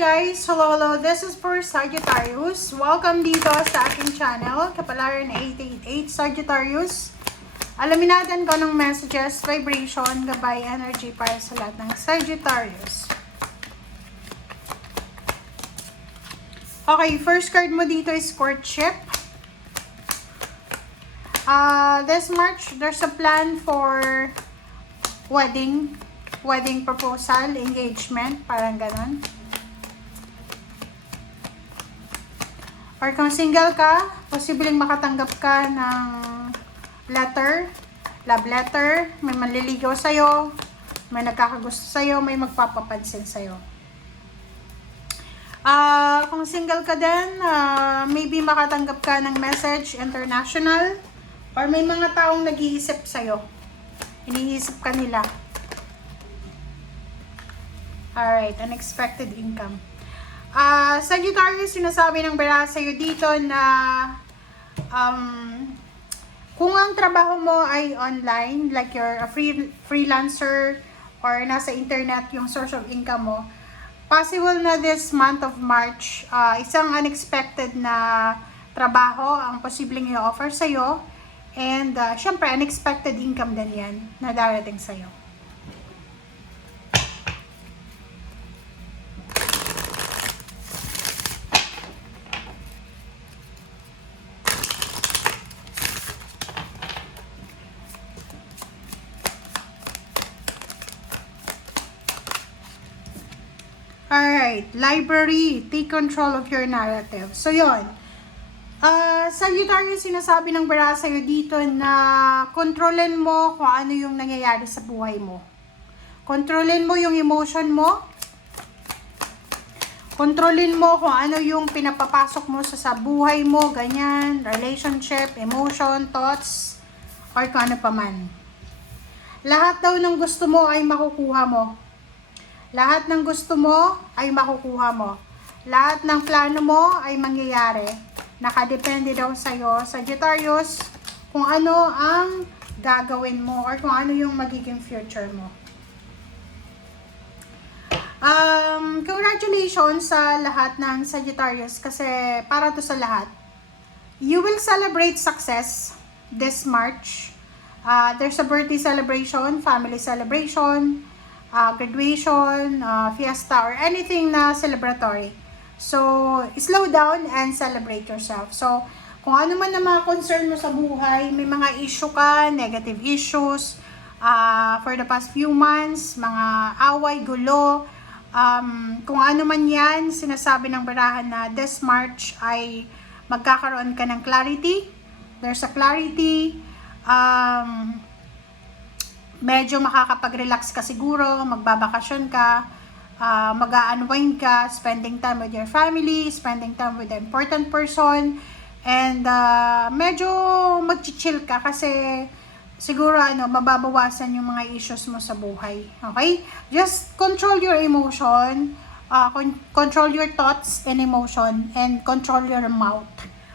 guys! Hello! This is for Sagittarius. Welcome dito sa aking channel, Kapalaran 888 Sagittarius. Alamin natin kung anong messages, vibration, gabay, energy para sa lahat ng Sagittarius. Okay, first card mo dito is courtship. This March, there's a plan for wedding proposal, engagement, parang ganon. Or kung single ka, posibleng makatanggap ka ng letter, love letter, may manliligaw sa'yo, may nagkakagusto sa'yo, may magpapapansin sa'yo. Kung single ka din, maybe makatanggap ka ng message international, or may mga taong nag-iisip sa'yo. Iniisip ka nila. Alright, unexpected income. Sagittarius, sinasabi ng baraha sa'yo dito na kung ang trabaho mo ay online, like you're a freelancer or nasa internet yung source of income mo, possible na this month of March, isang unexpected na trabaho ang posibleng i-offer sa'yo, and syempre unexpected income din yan na darating sa'yo. Alright, library, take control of your narrative. So, yun. Sagittarius, sinasabi ng baraha sa'yo dito na kontrolin mo kung ano yung nangyayari sa buhay mo. Kontrolin mo yung emotion mo. Kontrolin mo kung ano yung pinapapasok mo sa buhay mo, ganyan, relationship, emotion, thoughts, or kung ano pa man. Lahat daw ng gusto mo ay makukuha mo. Lahat ng gusto mo ay makukuha mo. Lahat ng plano mo ay mangyayari. Nakadepende daw sa'yo, Sagittarius, kung ano ang gagawin mo or kung ano yung magiging future mo. Congratulations sa lahat ng Sagittarius kasi para to sa lahat. You will celebrate success this March. There's a birthday celebration, family celebration, graduation, fiesta, or anything na celebratory. So, slow down and celebrate yourself. So, kung ano man na mga concern mo sa buhay, may mga issue ka, negative issues, for the past few months, mga away, gulo, kung ano man yan, sinasabi ng barahan na this March ay magkakaroon ka ng clarity. There's a clarity, medyo makakapag-relax ka siguro, magbabakasyon ka, mag-a-unwind ka, spending time with your family, spending time with the important person, and medyo mag-chill ka kasi siguro mababawasan yung mga issues mo sa buhay. Okay? Just control your emotion, control your thoughts and emotion, and control your mouth.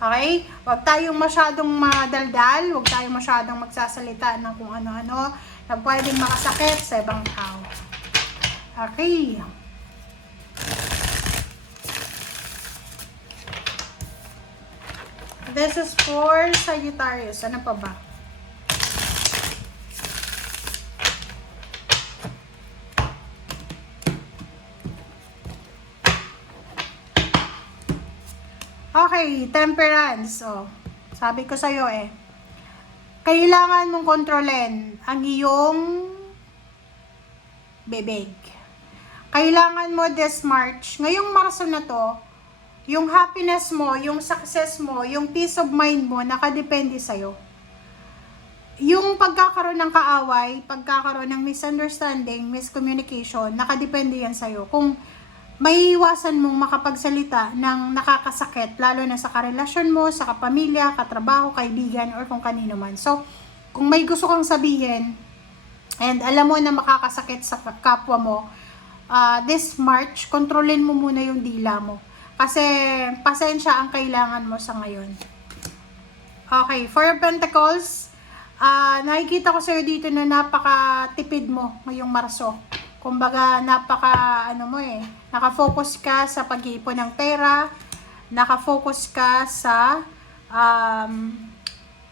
Okay? Huwag tayong masyadong madaldal, huwag tayong masyadong magsasalita ng kung ano-ano na pwedeng makasakit sa ibang tao. Okay. This is for Sagittarius. Ano pa ba? Okay, temperance. Oh, sabi ko sa'yo kailangan mong kontrolin ang iyong bibig. Kailangan mo this March, ngayong Marso na to, yung happiness mo, yung success mo, yung peace of mind mo, nakadepende sa'yo. Yung pagkakaroon ng kaaway, pagkakaroon ng misunderstanding, miscommunication, nakadepende yan sa'yo. Kung may iwasan mong makapagsalita ng nakakasakit, lalo na sa karelasyon mo, sa kapamilya, katrabaho, kaibigan, or kung kanino man. So, kung may gusto kang sabihin, and alam mo na makakasakit sa kapwa mo, this March, kontrolin mo muna yung dila mo. Kasi, pasensya ang kailangan mo sa ngayon. Okay, Four of Pentacles, nakikita ko sa'yo dito na napakatipid mo ngayong Marso. Kumbaga, nakafocus ka sa pag-iipon ng pera, nakafocus ka sa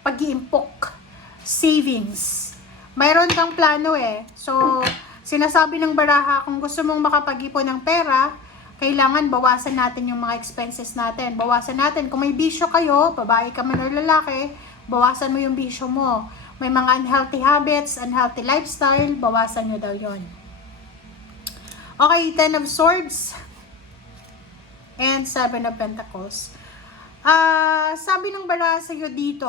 pag-iimpok, savings. Mayroon kang plano So, sinasabi ng baraha, kung gusto mong makapag-ipon ng pera, kailangan bawasan natin yung mga expenses natin. Bawasan natin. Kung may bisyo kayo, babae ka man o lalaki, bawasan mo yung bisyo mo. May mga unhealthy habits, unhealthy lifestyle, bawasan nyo daw yun. Okay, 10 of Swords and 7 of Pentacles. Sabi ng baraha sa'yo dito,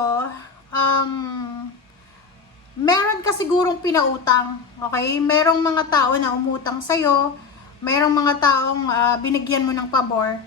meron ka sigurong pinautang, okay? Merong mga tao na umutang sa'yo, merong mga taong binigyan mo ng pabor.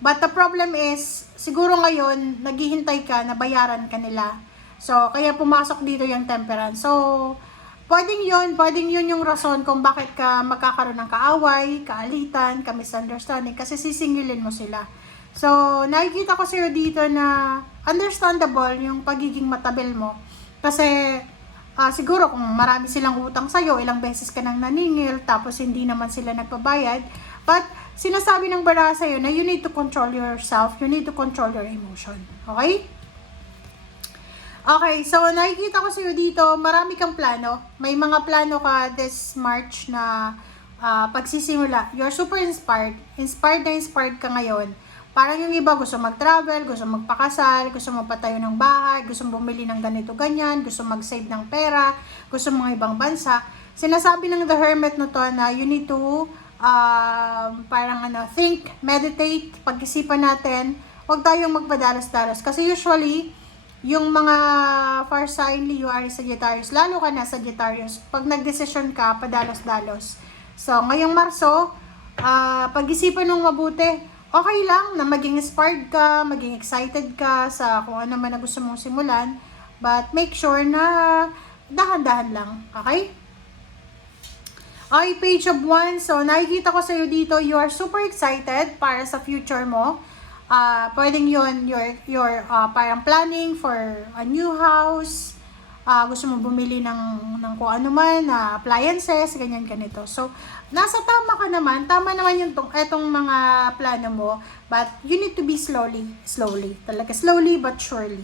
But the problem is, siguro ngayon, naghihintay ka na bayaran ka nila. So, kaya pumasok dito yung Temperance. So, pwedeng yun yung rason kung bakit ka magkakaroon ng kaaway, kaalitan, ka-misunderstanding, kasi sisingilin mo sila. So, nakikita ko sa'yo dito na understandable yung pagiging matabil mo. Kasi, siguro kung marami silang utang sa'yo, ilang beses ka nang naningil, tapos hindi naman sila nagpabayad. But, sinasabi ng baraha sa'yo na you need to control yourself, you need to control your emotion. Okay? Okay, so nakikita ko sa'yo dito, marami kang plano. May mga plano ka this March na pagsisimula. You're super inspired. Inspired na inspired ka ngayon. Parang yung iba gusto mag-travel, gusto magpakasal, gusto magpatayo ng bahay, gusto bumili ng ganito ganyan, gusto mag-save ng pera, gusto mga ibang bansa. Sinasabi ng The Hermit na to na you need to think, meditate, pag-isipan natin, huwag tayong magpadalos-dalos. Kasi usually, yung mga fire sign, Leo, Aries, Sagittarius, lalo ka na Sagittarius, pag nagdesisyon ka, padalos-dalos. So, ngayong Marso, pag-isipan nung mabuti, okay lang na maging inspired ka, maging excited ka sa kung ano man na gusto mong simulan, but make sure na dahan-dahan lang, okay? Okay, Page of Wands. So, nakikita ko sa'yo dito, you are super excited para sa future mo. Pwedeng yun, you're parang planning for a new house, gusto mo bumili ng kung ano man, appliances, ganyan-ganito. So, nasa tama naman yung etong mga plano mo, but you need to be slowly, talaga slowly but surely.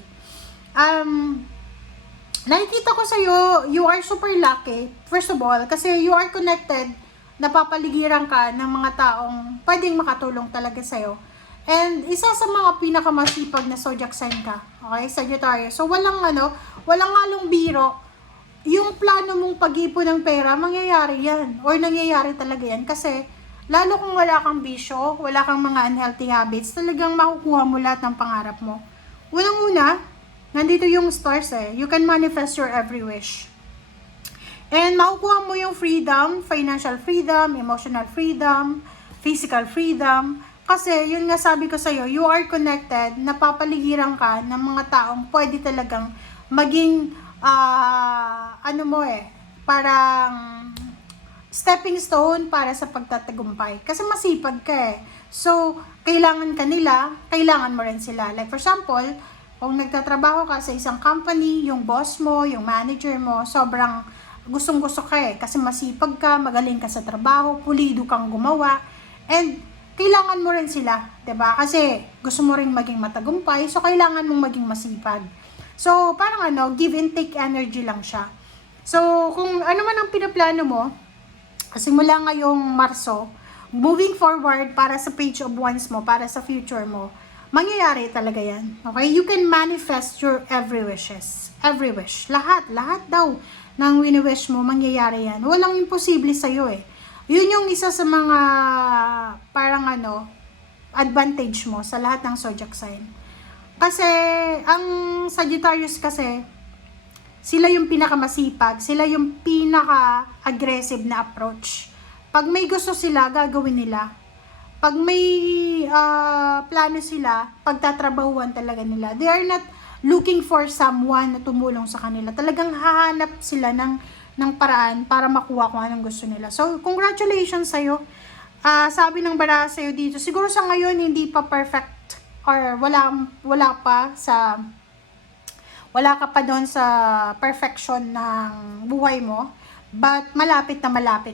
Nakikita ko sa'yo, you are super lucky, first of all, kasi you are connected, napapaligiran ka ng mga taong pwedeng makatulong talaga sa'yo. And isa sa mga pinakamasipag na zodiac sign ka, okay, Sagittarius. So, walang halong biro. Yung plano mong pag-ipon ng pera, mangyayari yan. Or nangyayari talaga yan. Kasi, lalo kung wala kang bisyo, wala kang mga unhealthy habits, talagang makukuha mo lahat ng pangarap mo. Unang-una, nandito yung stars You can manifest your every wish. And makukuha mo yung freedom, financial freedom, emotional freedom, physical freedom. Kasi, yun nga sabi ko sa'yo, you are connected, napapaligiran ka ng mga taong pwede talagang maging, parang stepping stone para sa pagtatagumpay. Kasi masipag ka So, kailangan ka nila, kailangan mo rin sila. Like for example, kung nagtatrabaho ka sa isang company, yung boss mo, yung manager mo, sobrang gustong-gusto ka kasi masipag ka, magaling ka sa trabaho, pulido kang gumawa, and kailangan mo rin sila, 'di ba? Kasi gusto mo rin maging matagumpay, so kailangan mong maging masipag. So, parang give and take energy lang siya. So, kung ano man ang pinaplano mo, simula ngayong Marso, moving forward para sa Page of Wands mo, para sa future mo, mangyayari talaga yan. Okay? You can manifest your every wishes. Every wish. Lahat daw ng wini-wish mo, mangyayari yan. Walang imposible sa'yo Yun yung isa sa mga parang advantage mo sa lahat ng zodiac sign. Kasi ang Sagittarius kasi sila yung pinakamasipag, sila yung pinaka-aggressive na approach. Pag may gusto sila, gagawin nila. Pag may plano sila, pagtatrabahuan talaga nila. They are not looking for someone na tumulong sa kanila. Talagang hahanap sila ng paraan para makuha kung anong gusto nila. So, congratulations sa'yo. Sabi ng baraha sa'yo dito, siguro sa ngayon hindi pa perfect or wala ka pa doon sa perfection ng buhay mo. But malapit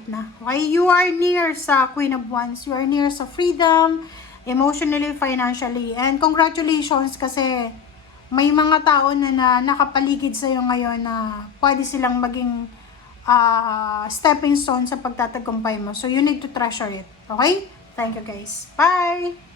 na. Okay? You are near sa Queen of Wands. You are near sa freedom, emotionally, financially. And congratulations kasi may mga tao na nakapaligid sa'yo ngayon na pwede silang maging stepping stone sa pagtatagumpay mo. So, you need to treasure it. Okay? Thank you guys. Bye!